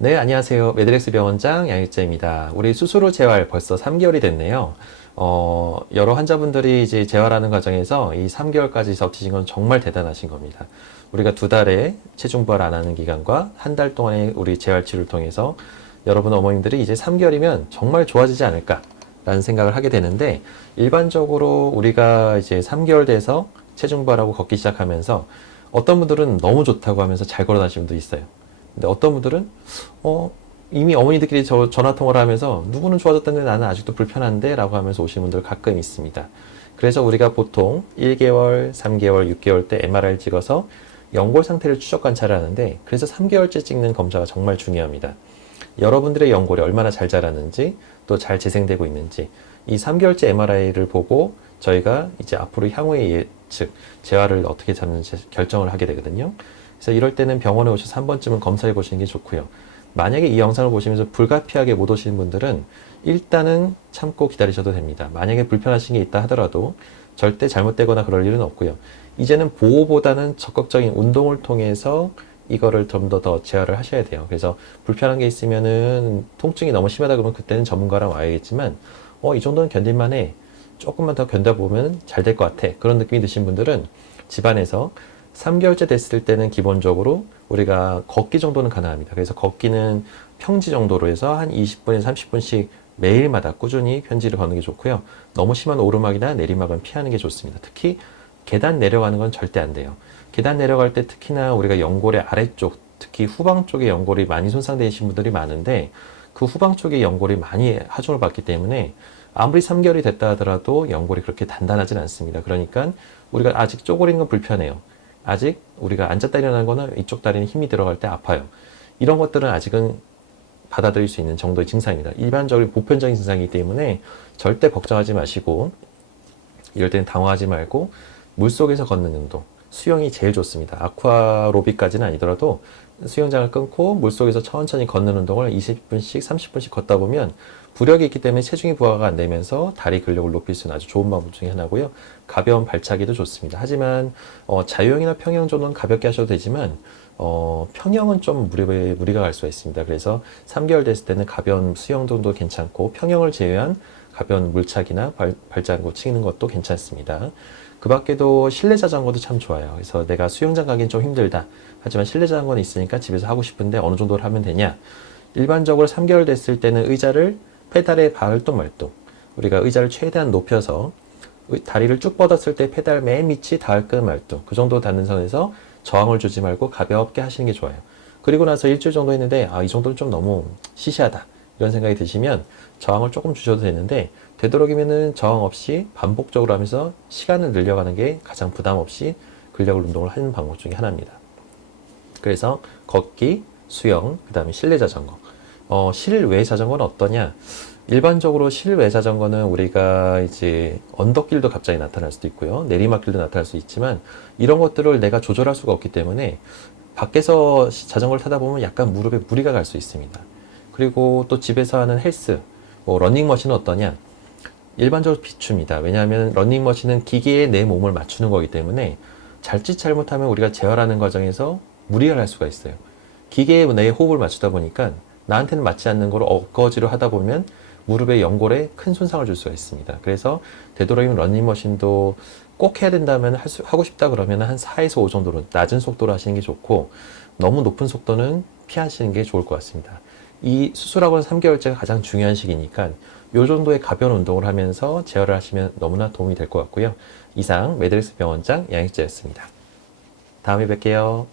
네, 안녕하세요. 매드렉스 병원장 양일재입니다. 우리 수술 후 재활 벌써 3개월이 됐네요. 여러 환자분들이 이제 재활하는 과정에서 이 3개월까지 버티신 건 정말 대단하신 겁니다. 우리가 2달에 체중 부활 안 하는 기간과 한 달 동안의 우리 재활 치료를 통해서 여러분 어머님들이 이제 3개월이면 정말 좋아지지 않을까라는 생각을 하게 되는데, 일반적으로 우리가 이제 3개월 돼서 체중 부활하고 걷기 시작하면서 어떤 분들은 너무 좋다고 하면서 잘 걸어 다니시는 분도 있어요. 근데 어떤 분들은 이미 어머니들끼리 전화 통화를 하면서 누구는 좋아졌다는데 나는 아직도 불편한데 라고 하면서 오시는 분들 가끔 있습니다. 그래서 우리가 보통 1개월, 3개월, 6개월 때 MRI를 찍어서 연골 상태를 추적 관찰을 하는데, 그래서 3개월째 찍는 검사가 정말 중요합니다. 여러분들의 연골이 얼마나 잘 자라는지, 또 잘 재생되고 있는지, 이 3개월째 MRI를 보고 저희가 이제 앞으로 향후의 예측, 재활을 어떻게 잡는지 결정을 하게 되거든요. 그래서 이럴 때는 병원에 오셔서 한 번쯤은 검사해 보시는 게 좋고요. 만약에 이 영상을 보시면서 불가피하게 못 오시는 분들은 일단은 참고 기다리셔도 됩니다. 만약에 불편하신 게 있다 하더라도 절대 잘못되거나 그럴 일은 없고요. 이제는 보호보다는 적극적인 운동을 통해서 이거를 좀 더 재활을 하셔야 돼요. 그래서 불편한 게 있으면은 통증이 너무 심하다 그러면 그때는 전문가랑 와야겠지만, 이 정도는 견딜만 해. 조금만 더 견뎌보면 잘 될 것 같아. 그런 느낌이 드신 분들은 집안에서 3개월째 됐을 때는 기본적으로 우리가 걷기 정도는 가능합니다. 그래서 걷기는 평지 정도로 해서 한 20분에서 30분씩 매일마다 꾸준히 편지를 걷는 게 좋고요. 너무 심한 오르막이나 내리막은 피하는 게 좋습니다. 특히 계단 내려가는 건 절대 안 돼요. 계단 내려갈 때 특히나 우리가 연골의 아래쪽, 특히 후방 쪽에 연골이 많이 손상되신 분들이 많은데, 그 후방 쪽에 연골이 많이 하중을 받기 때문에 아무리 3개월이 됐다 하더라도 연골이 그렇게 단단하진 않습니다. 그러니까 우리가 아직 쪼그리는 건 불편해요. 아직 우리가 앉았다 일어나는 거는 이쪽 다리는 힘이 들어갈 때 아파요. 이런 것들은 아직은 받아들일 수 있는 정도의 증상입니다. 일반적으로 보편적인 증상이기 때문에 절대 걱정하지 마시고, 이럴 때는 당황하지 말고 물속에서 걷는 운동, 수영이 제일 좋습니다. 아쿠아로빅까지는 아니더라도 수영장을 끊고 물속에서 천천히 걷는 운동을 20분씩 30분씩 걷다 보면 부력이 있기 때문에 체중이 부하가 안 되면서 다리 근력을 높일 수 있는 아주 좋은 방법 중에 하나고요. 가벼운 발차기도 좋습니다. 하지만 자유형이나 평형 정도는 가볍게 하셔도 되지만 평형은 좀 무리가 갈 수가 있습니다. 그래서 3개월 됐을 때는 가벼운 수영 정도 괜찮고, 평형을 제외한 가벼운 물차기나 발자국 치는 것도 괜찮습니다. 그 밖에도 실내 자전거도 참 좋아요. 그래서 내가 수영장 가긴 좀 힘들다. 하지만 실내 자전거는 있으니까 집에서 하고 싶은데 어느 정도를 하면 되냐? 일반적으로 3개월 됐을 때는 의자를 페달에 발동 말동, 우리가 의자를 최대한 높여서 다리를 쭉 뻗었을 때 페달 맨 밑이 닿을끔 말동, 그 정도 닿는 선에서 저항을 주지 말고 가볍게 하시는 게 좋아요. 그리고 나서 일주일 정도 했는데 이 정도는 좀 너무 시시하다 이런 생각이 드시면 저항을 조금 주셔도 되는데, 되도록이면은 저항 없이 반복적으로 하면서 시간을 늘려가는 게 가장 부담 없이 근력 운동을 하는 방법 중에 하나입니다. 그래서 걷기, 수영, 그 다음에 실내 자전거. 실외 자전거는 어떠냐? 일반적으로 실외 자전거는 우리가 이제 언덕길도 갑자기 나타날 수도 있고요. 내리막길도 나타날 수 있지만, 이런 것들을 내가 조절할 수가 없기 때문에 밖에서 자전거를 타다 보면 약간 무릎에 무리가 갈 수 있습니다. 그리고 또 집에서 하는 헬스, 러닝머신은 어떠냐? 일반적으로 비춥니다. 왜냐하면 러닝머신은 기계에 내 몸을 맞추는 거기 때문에 자칫 잘못하면 우리가 재활하는 과정에서 무리가 갈 수가 있어요. 기계에 내 호흡을 맞추다 보니까 나한테는 맞지 않는 걸 어거지로 하다 보면 무릎의 연골에 큰 손상을 줄 수가 있습니다. 그래서 되도록이면 러닝머신도 꼭 해야 된다면 하고 싶다 그러면 한 4에서 5 정도로 낮은 속도로 하시는 게 좋고, 너무 높은 속도는 피하시는 게 좋을 것 같습니다. 이 수술하고는 3개월째가 가장 중요한 시기니까 이 정도의 가벼운 운동을 하면서 재활을 하시면 너무나 도움이 될 것 같고요. 이상 매드릭스 병원장 양익재였습니다. 다음에 뵐게요.